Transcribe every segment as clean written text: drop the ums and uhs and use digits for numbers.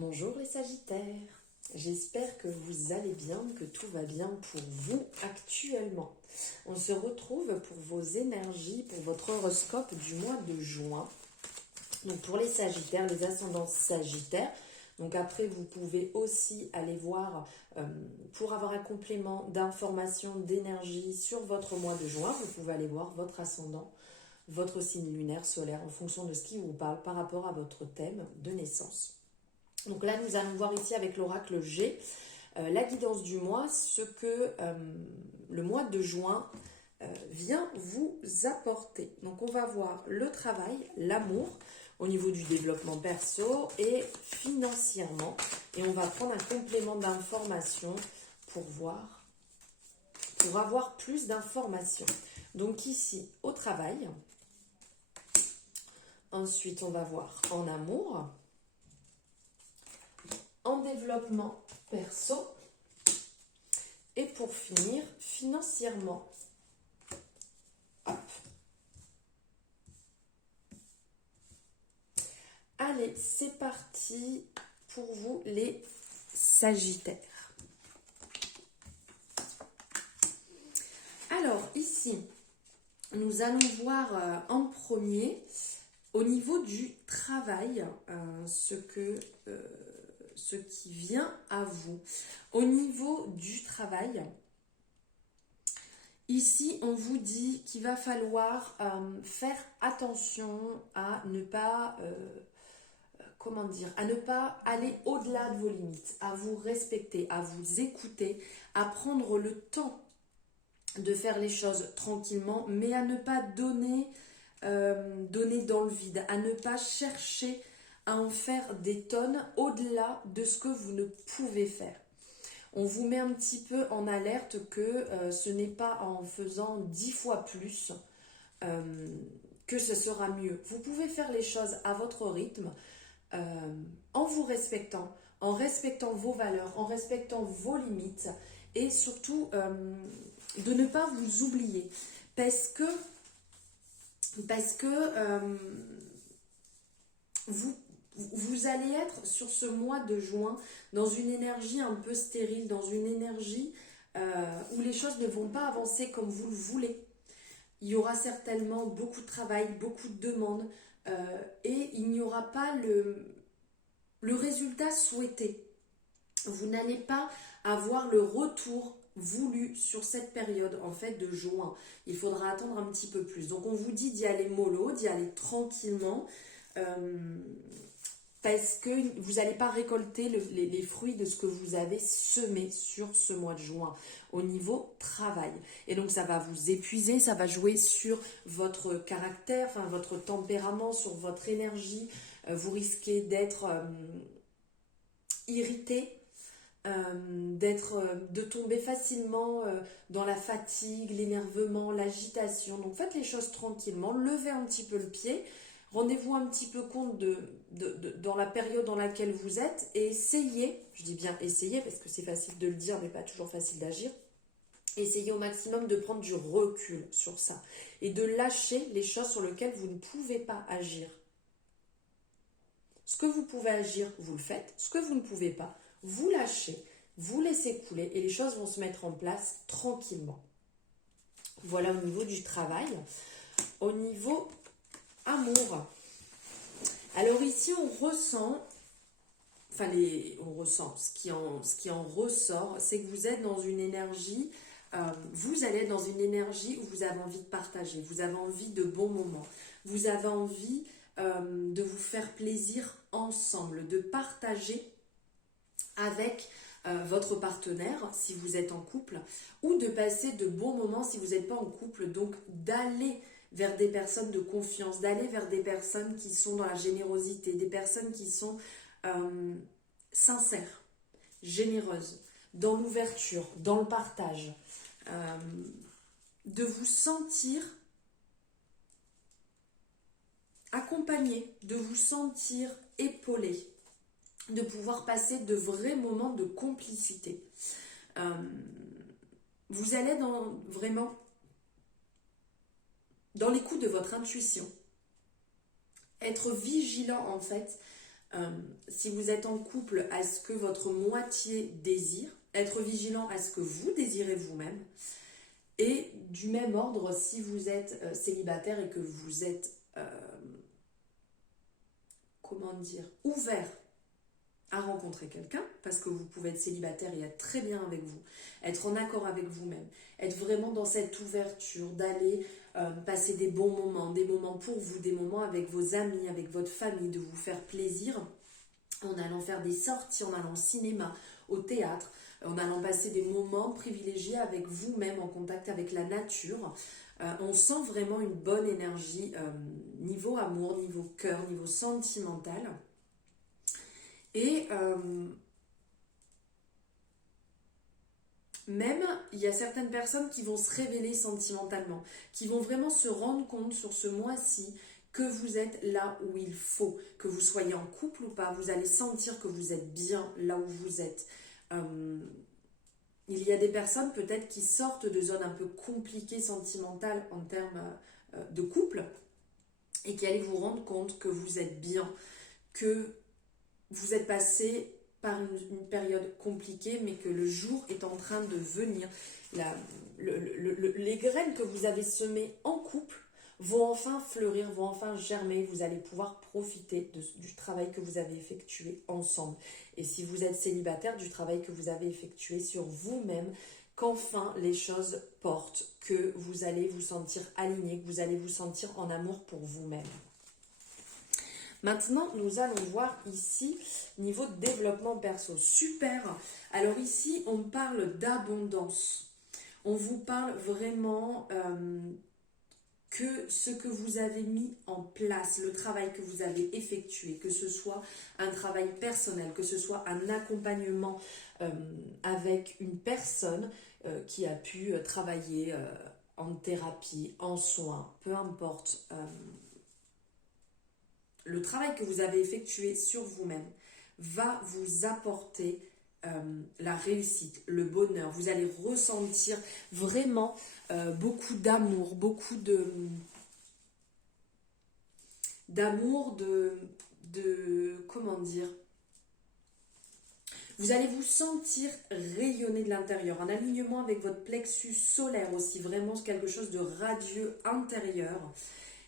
Bonjour les Sagittaires, j'espère que vous allez bien, que tout va bien pour vous actuellement. On se retrouve pour vos énergies, pour votre horoscope du mois de juin. Donc pour les Sagittaires, les ascendants Sagittaires. Donc après, vous pouvez aussi aller voir, pour avoir un complément d'information, d'énergie sur votre mois de juin, vous pouvez aller voir votre ascendant, votre signe lunaire, solaire, en fonction de ce qui vous parle par rapport à votre thème de naissance. Donc là, nous allons voir ici avec l'oracle G, la guidance du mois, ce que le mois de juin vient vous apporter. Donc on va voir le travail, l'amour, au niveau du développement perso et financièrement. Et on va prendre un complément d'information pour voir, pour avoir plus d'informations. Donc ici, au travail. Ensuite, on va voir en amour, en développement perso et pour finir, financièrement. Hop. Allez, c'est parti pour vous les Sagittaires. Alors ici, nous allons voir en premier, au niveau du travail, ce qui vient à vous. Au niveau du travail, ici, on vous dit qu'il va falloir faire attention à ne pas, à ne pas aller au-delà de vos limites, à vous respecter, à vous écouter, à prendre le temps de faire les choses tranquillement, mais à ne pas donner dans le vide, à ne pas chercher à en faire des tonnes au-delà de ce que vous ne pouvez faire. On vous met un petit peu en alerte que ce n'est pas en faisant 10 fois plus que ce sera mieux. Vous pouvez faire les choses à votre rythme, en vous respectant, en respectant vos valeurs, en respectant vos limites et surtout de ne pas vous oublier. Parce que vous allez être sur ce mois de juin dans une énergie un peu stérile, dans une énergie où les choses ne vont pas avancer comme vous le voulez. Il y aura certainement beaucoup de travail, beaucoup de demandes et il n'y aura pas le résultat souhaité. Vous n'allez pas avoir le retour voulu sur cette période en fait de juin. Il faudra attendre un petit peu plus. Donc on vous dit d'y aller mollo, d'y aller tranquillement parce que vous n'allez pas récolter les fruits de ce que vous avez semé sur ce mois de juin au niveau travail. Et donc ça va vous épuiser, ça va jouer sur votre caractère, enfin votre tempérament, sur votre énergie. Vous risquez d'être irrité, de tomber facilement dans la fatigue, l'énervement, l'agitation. Donc faites les choses tranquillement, levez un petit peu le pied, rendez-vous un petit peu compte dans la période dans laquelle vous êtes et essayez, je dis bien essayez parce que c'est facile de le dire mais pas toujours facile d'agir, essayez au maximum de prendre du recul sur ça et de lâcher les choses sur lesquelles vous ne pouvez pas agir. Ce que vous pouvez agir, vous le faites. Ce que vous ne pouvez pas, vous lâchez, vous laissez couler et les choses vont se mettre en place tranquillement. Voilà au niveau du travail. Au niveau amour. Alors ici, on ressent, ce qui en ressort, c'est que vous êtes dans une énergie, vous allez être dans une énergie où vous avez envie de partager, vous avez envie de bons moments, vous avez envie de vous faire plaisir ensemble, de partager avec votre partenaire si vous êtes en couple ou de passer de bons moments si vous n'êtes pas en couple, donc d'aller vers des personnes de confiance, d'aller vers des personnes qui sont dans la générosité, des personnes qui sont sincères, généreuses, dans l'ouverture, dans le partage, de vous sentir accompagné, de vous sentir épaulé, de pouvoir passer de vrais moments de complicité. Vous allez vraiment dans l'écoute de votre intuition, être vigilant en fait Si vous êtes en couple, à ce que votre moitié désire, être vigilant à ce que vous désirez vous-même. Et du même ordre, si vous êtes célibataire et que vous êtes, comment dire, ouvert à rencontrer quelqu'un, parce que vous pouvez être célibataire et être très bien avec vous, être en accord avec vous-même, être vraiment dans cette ouverture, d'aller passer des bons moments, des moments pour vous, des moments avec vos amis, avec votre famille, de vous faire plaisir, en allant faire des sorties, en allant au cinéma, au théâtre, en allant passer des moments privilégiés avec vous-même, en contact avec la nature. On sent vraiment une bonne énergie niveau amour, niveau cœur, niveau sentimental. Et même, il y a certaines personnes qui vont se révéler sentimentalement, qui vont vraiment se rendre compte sur ce mois-ci que vous êtes là où il faut, que vous soyez en couple ou pas, vous allez sentir que vous êtes bien là où vous êtes. Il y a des personnes peut-être qui sortent de zones un peu compliquées sentimentales en termes de couple et qui allez vous rendre compte que vous êtes bien, que vous êtes passé par une période compliquée, mais que le jour est en train de venir. Les graines que vous avez semées en couple vont enfin fleurir, vont enfin germer. Vous allez pouvoir profiter du travail que vous avez effectué ensemble. Et si vous êtes célibataire, du travail que vous avez effectué sur vous-même, qu'enfin les choses portent, que vous allez vous sentir aligné, que vous allez vous sentir en amour pour vous-même. Maintenant, nous allons voir ici, niveau développement perso. Super. Alors ici, on parle d'abondance. On vous parle vraiment que ce que vous avez mis en place, le travail que vous avez effectué, que ce soit un travail personnel, que ce soit un accompagnement avec une personne qui a pu travailler en thérapie, en soins, peu importe. Le travail que vous avez effectué sur vous-même va vous apporter la réussite, le bonheur. Vous allez ressentir vraiment beaucoup d'amour, beaucoup d'amour, comment dire, vous allez vous sentir rayonner de l'intérieur, un alignement avec votre plexus solaire aussi, vraiment quelque chose de radieux intérieur.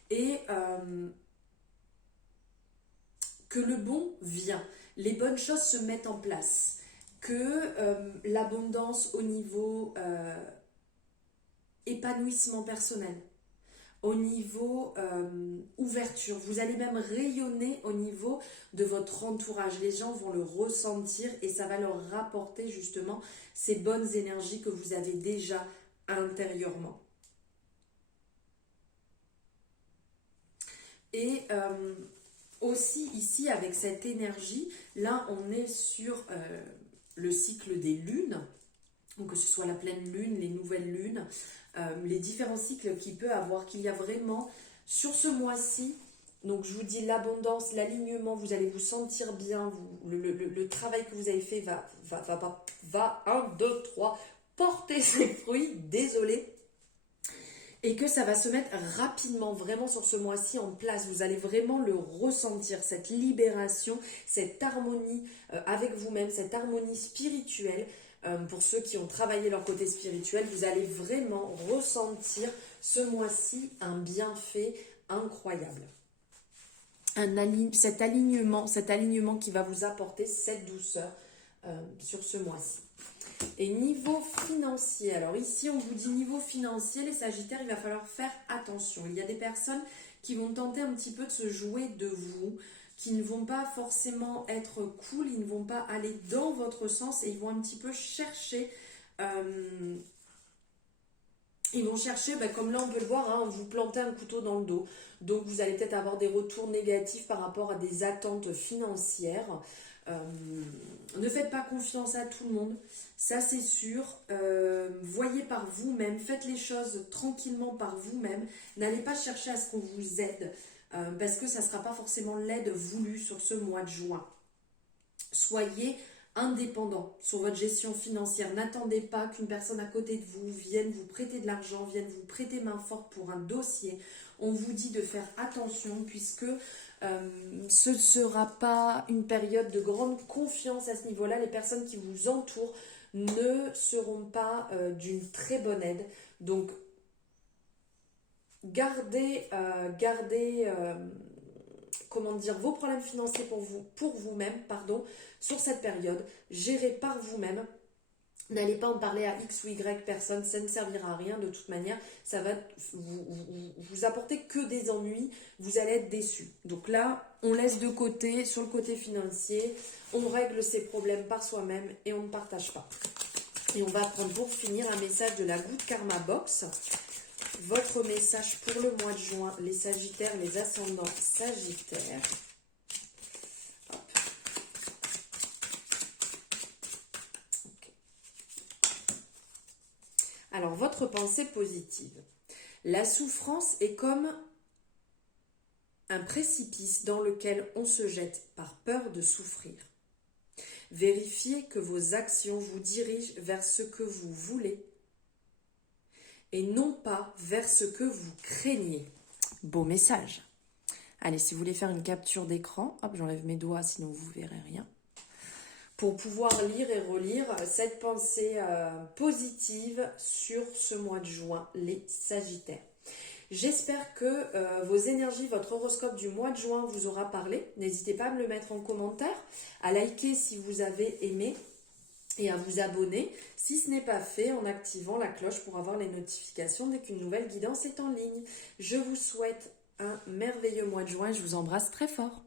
Et que le bon vient, les bonnes choses se mettent en place, que l'abondance au niveau épanouissement personnel, au niveau ouverture, vous allez même rayonner au niveau de votre entourage, les gens vont le ressentir et ça va leur rapporter justement ces bonnes énergies que vous avez déjà intérieurement. Et aussi ici avec cette énergie, là on est sur le cycle des lunes, donc que ce soit la pleine lune, les nouvelles lunes, les différents cycles qu'il peut avoir, qu'il y a vraiment sur ce mois-ci. Donc je vous dis l'abondance, l'alignement, vous allez vous sentir bien, le travail que vous avez fait va 1, 2, 3, porter ses fruits, désolé. Et que ça va se mettre rapidement, vraiment sur ce mois-ci en place. Vous allez vraiment le ressentir, cette libération, cette harmonie avec vous-même, cette harmonie spirituelle. Pour ceux qui ont travaillé leur côté spirituel, vous allez vraiment ressentir ce mois-ci un bienfait incroyable. Cet alignement qui va vous apporter cette douceur sur ce mois-ci. Et niveau financier, alors ici on vous dit niveau financier, les Sagittaires, il va falloir faire attention. Il y a des personnes qui vont tenter un petit peu de se jouer de vous, qui ne vont pas forcément être cool, ils ne vont pas aller dans votre sens et ils vont un petit peu chercher, comme là on peut le voir, hein, vous plantez un couteau dans le dos. Donc vous allez peut-être avoir des retours négatifs par rapport à des attentes financières. Ne faites pas confiance à tout le monde, ça c'est sûr. Voyez par vous-même, faites les choses tranquillement par vous-même, n'allez pas chercher à ce qu'on vous aide parce que ça ne sera pas forcément l'aide voulue sur ce mois de juin. Soyez indépendant sur votre gestion financière, n'attendez pas qu'une personne à côté de vous vienne vous prêter de l'argent, vienne vous prêter main forte pour un dossier. On vous dit de faire attention puisque Ce ne sera pas une période de grande confiance à ce niveau-là. Les personnes qui vous entourent ne seront pas d'une très bonne aide. Donc, gardez comment dire, vos problèmes financiers pour vous-même, pardon, sur cette période. Gérez par vous-même. N'allez pas en parler à X ou Y personne, ça ne servira à rien de toute manière, ça va vous apporter que des ennuis, vous allez être déçus. Donc là, on laisse de côté, sur le côté financier, on règle ses problèmes par soi-même et on ne partage pas. Et on va prendre pour finir un message de la Good Karma Box. Votre message pour le mois de juin, les Sagittaires, les ascendants Sagittaires. Alors, votre pensée positive. La souffrance est comme un précipice dans lequel on se jette par peur de souffrir. Vérifiez que vos actions vous dirigent vers ce que vous voulez et non pas vers ce que vous craignez. Beau message. Allez, si vous voulez faire une capture d'écran, hop, j'enlève mes doigts, sinon vous ne verrez rien. Pour pouvoir lire et relire cette pensée positive sur ce mois de juin, les Sagittaires. J'espère que vos énergies, votre horoscope du mois de juin vous aura parlé. N'hésitez pas à me le mettre en commentaire, à liker si vous avez aimé et à vous abonner si ce n'est pas fait en activant la cloche pour avoir les notifications dès qu'une nouvelle guidance est en ligne. Je vous souhaite un merveilleux mois de juin et je vous embrasse très fort.